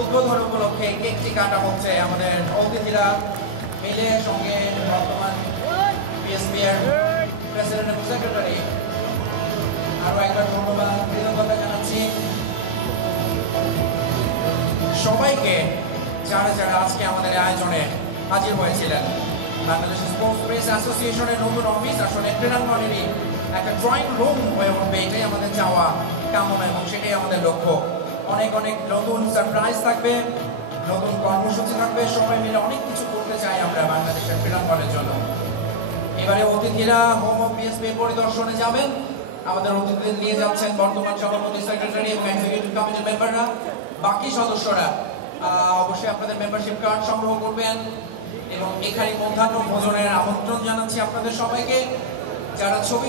উদ্বোধন উপলক্ষে কেকটি কাটা হচ্ছে। আমাদের অতিথিরা মিলে সঙ্গে বর্তমান বিএসপি এর প্রেসিডেন্ট এবং সেক্রেটারি আরো একবার ধন্যবাদ কৃতজ্ঞতা জানাচ্ছি সবাইকে যারা যারা আজকে আমাদের আয়োজনে হাজির হয়েছিলেন। বাংলাদেশ স্পোর্টস প্রেস অ্যাসোসিয়েশনের নতুন অফিস আসলে ক্রীড়াঙ্গনেরই একটা ড্রয়িং রুম হয়ে উঠবে, এটাই আমাদের চাওয়া কামনা এবং সেটাই আমাদের লক্ষ্য। অনেক অনেক নতুন সারপ্রাইজ থাকবে, নতুন কর্মসূচি থাকবে, সবাই মিলে অনেক কিছু করতে চাই আমরা বাংলাদেশের ক্রীড়াঙ্গনের জন্য। এবারে অতিথিরা হোম অফ বিএসপি পরিদর্শনে যাবেন। আমাদের অতিথিদের নিয়ে যাচ্ছেন বর্তমান সভাপতি, সেক্রেটারি এবং এক্সিকিউটিভ কমিটির মেম্বাররা। বাকি সদস্যরা অবশ্যই আপনাদের মেম্বারশিপ কার্ড সংগ্রহ করবেন এবং এখানে মধ্যাহ্ন ভোজনের আমন্ত্রণ জানাচ্ছি আপনাদের সবাইকে। যারা ছবি